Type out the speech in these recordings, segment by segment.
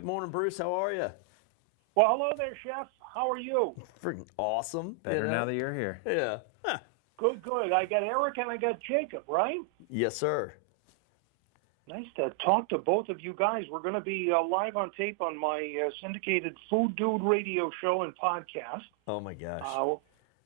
Good morning, Bruce. How are you? Well, hello there, Chef. How are you? Freaking awesome. Better now that you're here. Yeah. Huh. Good, good. I got Eric and I got Jacob, right? Yes, sir. Nice to talk to both of you guys. We're going to be live on tape on my syndicated Food Dude radio show and podcast. Oh my gosh. We're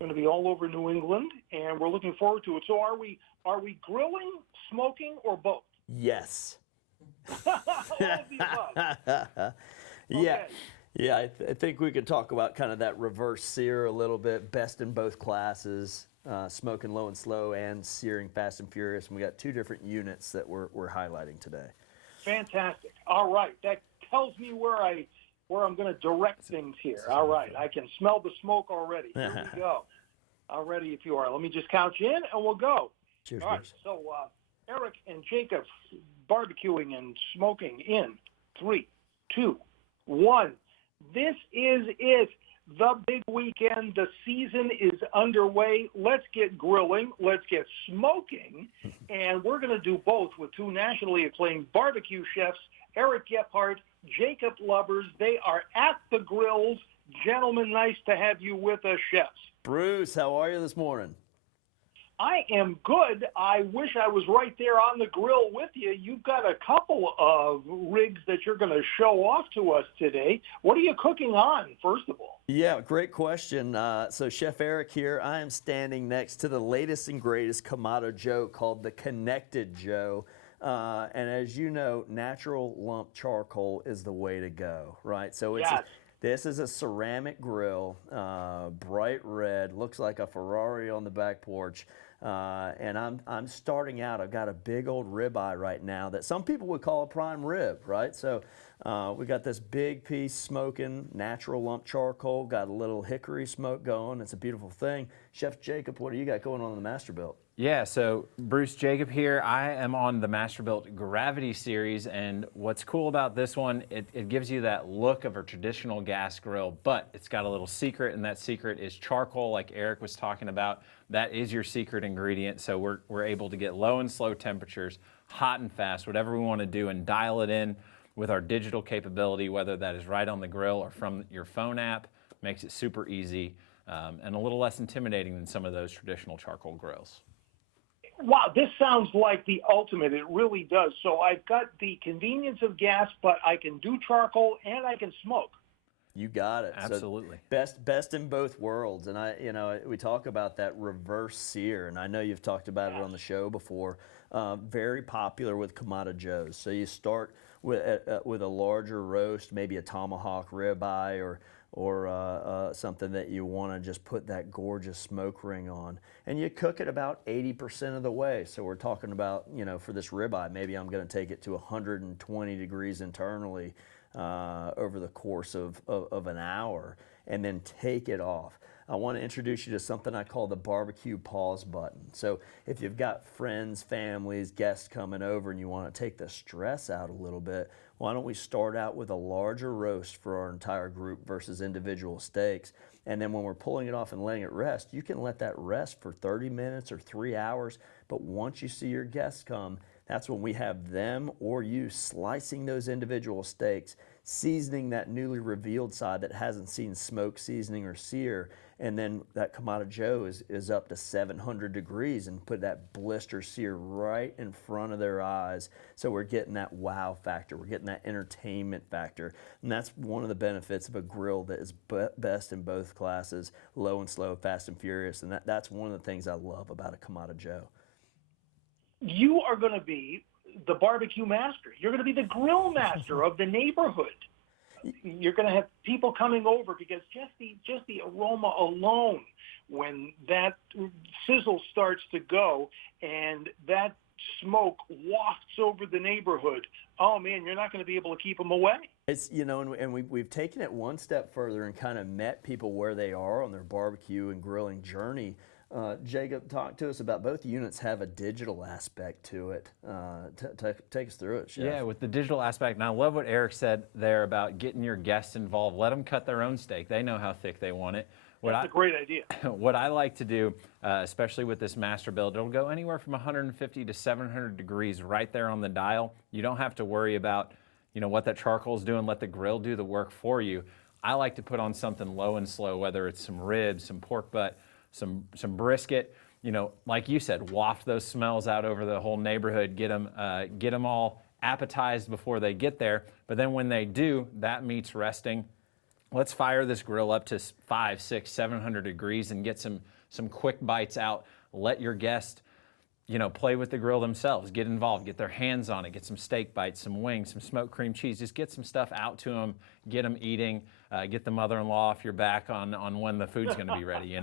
going to be all over New England, and we're looking forward to it. So, are we grilling, smoking, or both? Yes. All of the above. Yeah. Okay. Yeah, I think we could talk about kind of that reverse sear a little bit. Best in both classes, smoking low and slow and searing fast and furious. And we got two different units that we're highlighting today. Fantastic. All right, that tells me where I'm going to direct things here. All right, I can smell the smoke already. Here we go. All ready if you are. Let me just count you in, and we'll go. Cheers, All right, Bruce. so Eric and Jacob barbecuing and smoking in 3, 2, 1. This is it. The big weekend. The season is underway. Let's get grilling. Let's get smoking. And we're going to do both with two nationally acclaimed barbecue chefs, Eric Gephart, Jacob Lubbers. They are at the grills. Gentlemen, nice to have you with us, chefs. Bruce, how are you this morning? I am good. I wish I was right there on the grill with you. You've got a couple of rigs that you're going to show off to us today. What are you cooking on, first of all? Yeah, great question. So Chef Eric here. I am standing next to the latest and greatest Kamado Joe called the Connected Joe. And as you know, natural lump charcoal is the way to go, right? So it's Yes. This is a ceramic grill, bright red, looks like a Ferrari on the back porch. And I'm starting out. I've got a big old ribeye right now that some people would call a prime rib, right? So we got this big piece smoking, natural lump charcoal, got a little hickory smoke going. It's a beautiful thing. Chef Jacob, what do you got going on in the Masterbuilt? Yeah, so Bruce, Jacob here. I am on the Masterbuilt Gravity Series, and what's cool about this one, it gives you that look of a traditional gas grill, but it's got a little secret, and that secret is charcoal, like Eric was talking about. That is your secret ingredient, so we're able to get low and slow temperatures, hot and fast, whatever we want to do, and dial it in with our digital capability, whether that is right on the grill or from your phone app. Makes it super easy and a little less intimidating than some of those traditional charcoal grills. Wow, this sounds like the ultimate. It really does. So I've got the convenience of gas, but I can do charcoal and I can smoke. You got it. Absolutely. So best in both worlds. And we talk about that reverse sear, and I know you've talked about it on the show before. Very popular with Kamado Joes. So you start with a larger roast, maybe a tomahawk ribeye or something that you want to just put that gorgeous smoke ring on. And you cook it about 80% of the way. So we're talking about, for this ribeye, maybe I'm going to take it to 120 degrees internally over the course of an hour and then take it off. I want to introduce you to something I call the barbecue pause button. So if you've got friends, families, guests coming over and you want to take the stress out a little bit, why don't we start out with a larger roast for our entire group versus individual steaks. And then when we're pulling it off and letting it rest, you can let that rest for 30 minutes or 3 hours. But once you see your guests come, that's when we have them or you slicing those individual steaks, seasoning that newly revealed side that hasn't seen smoke, seasoning, or sear. And then that Kamado Joe is up to 700 degrees and put that blister sear right in front of their eyes. So we're getting that wow factor. We're getting that entertainment factor. And that's one of the benefits of a grill that is best in both classes, low and slow, fast and furious. And that's one of the things I love about a Kamado Joe. You are going to be the barbecue master. You're going to be the grill master of the neighborhood. You're going to have people coming over because just the aroma alone, when that sizzle starts to go and that smoke wafts over the neighborhood, oh man, you're not going to be able to keep them away. It's and we've taken it one step further and kind of met people where they are on their barbecue and grilling journey. Jacob, talk to us about both units have a digital aspect to it. Take us through it, Chef. Yeah, with the digital aspect, and I love what Eric said there about getting your guests involved. Let them cut their own steak. They know how thick they want it. That's a great idea. What I like to do, especially with this Masterbuilt, it'll go anywhere from 150 to 700 degrees right there on the dial. You don't have to worry about what that charcoal is doing, let the grill do the work for you. I like to put on something low and slow, whether it's some ribs, some pork butt, some brisket. Like you said, waft those smells out over the whole neighborhood, get them all appetized before they get there. But then when they do, that meat's resting. Let's fire this grill up to 500, 600, 700 degrees and get some quick bites out. Let your guest, play with the grill themselves, get involved, get their hands on it, get some steak bites, some wings, some smoked cream cheese. Just get some stuff out to them, get them eating, get the mother-in-law off your back on when the food's going to be ready,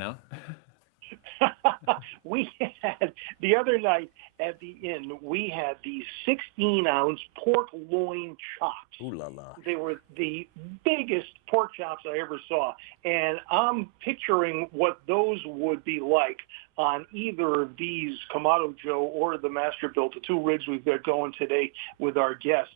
We had the other night at the inn, we had these 16-ounce pork loin chops. Ooh la la. They were the biggest pork chops I ever saw, and I'm picturing what those would be like on either of these, Kamado Joe or the Masterbuilt, the two rigs we've got going today with our guests.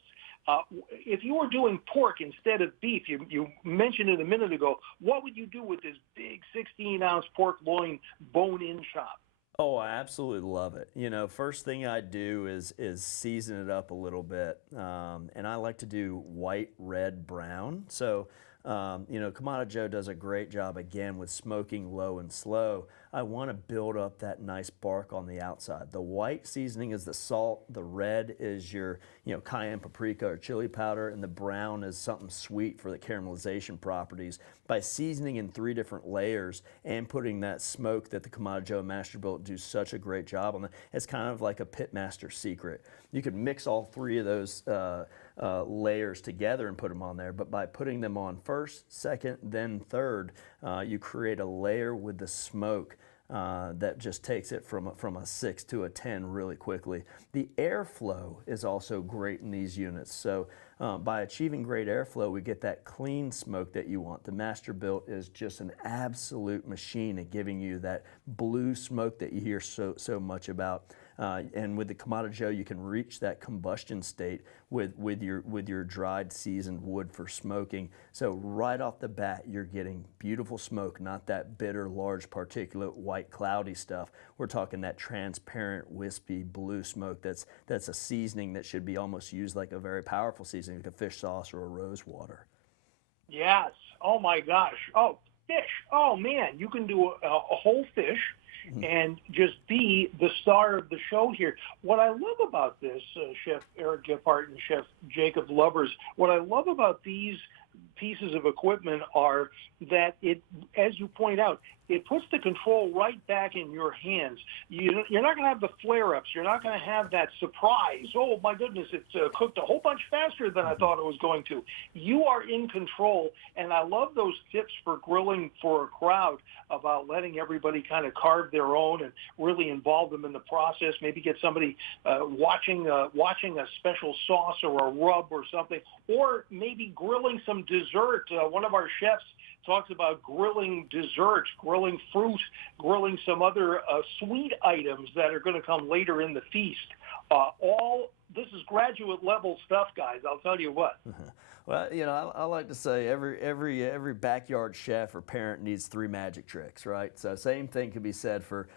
If you were doing pork instead of beef, you mentioned it a minute ago, what would you do with this big 16-ounce pork loin bone-in chop? Oh, I absolutely love it. First thing I do is season it up a little bit, and I like to do white, red, brown. So, Kamado Joe does a great job again with smoking low and slow. I want to build up that nice bark on the outside. The white seasoning is the salt, the red is your cayenne paprika or chili powder, and the brown is something sweet for the caramelization properties. By seasoning in 3 different layers and putting that smoke that the Kamado Joe Masterbuilt do such a great job on, it's kind of like a pitmaster secret. You could mix all 3 of those layers together and put them on there, but by putting them on first, second, then third, you create a layer with the smoke that just takes it from a 6 to a 10 really quickly. The airflow is also great in these units. So by achieving great airflow, we get that clean smoke that you want. The Masterbuilt is just an absolute machine at giving you that blue smoke that you hear so much about. And with the Kamado Joe, you can reach that combustion state with your dried seasoned wood for smoking. So right off the bat, you're getting beautiful smoke, not that bitter, large particulate, white, cloudy stuff. We're talking that transparent, wispy blue smoke that's a seasoning that should be almost used like a very powerful seasoning, like a fish sauce or a rose water. Yes. Oh, my gosh. Oh, fish. Oh, man. You can do a whole fish and just be the star of the show here. What I love about this, Chef Eric Gephart and Chef Jacob Lubbers, what I love about these pieces of equipment are that it, as you point out, it puts the control right back in your hands. You're not going to have the flare-ups. You're not going to have that surprise. Oh, my goodness, it's cooked a whole bunch faster than I thought it was going to. You are in control, and I love those tips for grilling for a crowd about letting everybody kind of carve their own and really involve them in the process. Maybe get somebody watching a special sauce or a rub or something, or maybe grilling some dessert. One of our chefs talks about grilling desserts, grilling fruit, grilling some other sweet items that are going to come later in the feast. This is graduate level stuff, guys. I'll tell you what. Well, I like to say every backyard chef or parent needs 3 magic tricks, right? So same thing can be said for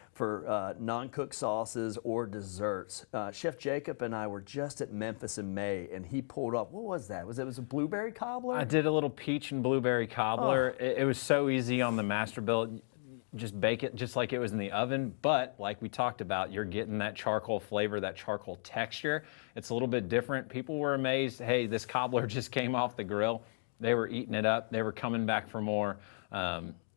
non-cooked sauces or desserts. Chef Jacob and I were just at Memphis in May, and he pulled up, what was that? Was it a blueberry cobbler? I did a little peach and blueberry cobbler. Oh. It was so easy on the Masterbuilt. Just bake it just like it was in the oven, but like we talked about, you're getting that charcoal flavor, that charcoal texture. It's a little bit different. People were amazed, hey, this cobbler just came off the grill. They were eating it up. They were coming back for more.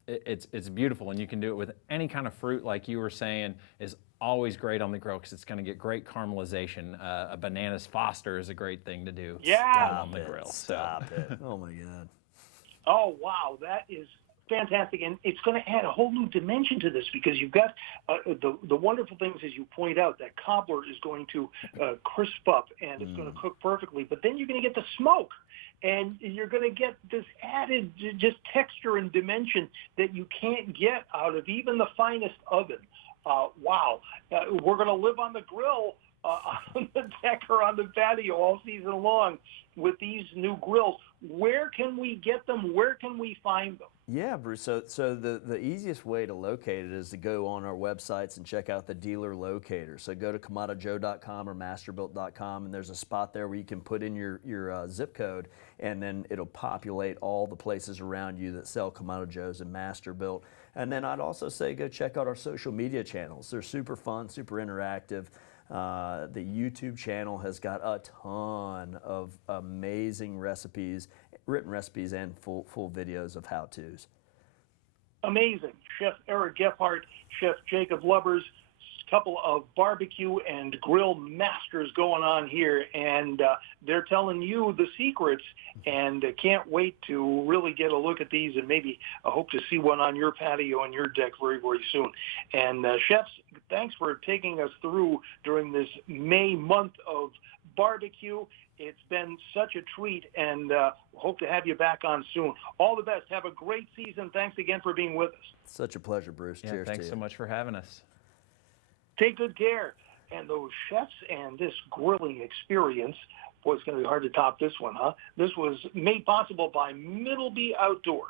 It's beautiful, and you can do it with any kind of fruit, like you were saying, is always great on the grill because it's going to get great caramelization. A bananas Foster is a great thing to do on the grill. Stop it. Oh, my God. Oh, wow. That is fantastic, and it's going to add a whole new dimension to this because you've got the wonderful things, as you point out, that cobbler is going to crisp up and it's going to cook perfectly, but then you're going to get the smoke, and you're going to get this added just texture and dimension that you can't get out of even the finest oven. Wow. We're going to live on the grill on the deck or on the patio all season long with these new grills. Where can we get them? Where can we find them? Yeah, Bruce. So the easiest way to locate it is to go on our websites and check out the dealer locator. So go to KamadaJoe.com or Masterbuilt.com, and there's a spot there where you can put in your zip code, and then it'll populate all the places around you that sell Kamada Joes and Masterbuilt. And then I'd also say go check out our social media channels. They're super fun, super interactive. The YouTube channel has got a ton of amazing recipes, written recipes, and full videos of how-tos. Amazing. Chef Eric Gephart, Chef Jacob Lubbers, couple of barbecue and grill masters going on here, and they're telling you the secrets, and can't wait to really get a look at these, and maybe I hope to see one on your patio and your deck very, very soon. And chefs, thanks for taking us through during this May month of barbecue. It's been such a treat, and hope to have you back on soon. All the best. Have a great season. Thanks again for being with us. Such a pleasure, Bruce. Yeah, Cheers to you. thanks so much for having us. Take good care. And those chefs and this grilling experience, boy, it's going to be hard to top this one, huh? This was made possible by Middleby Outdoor.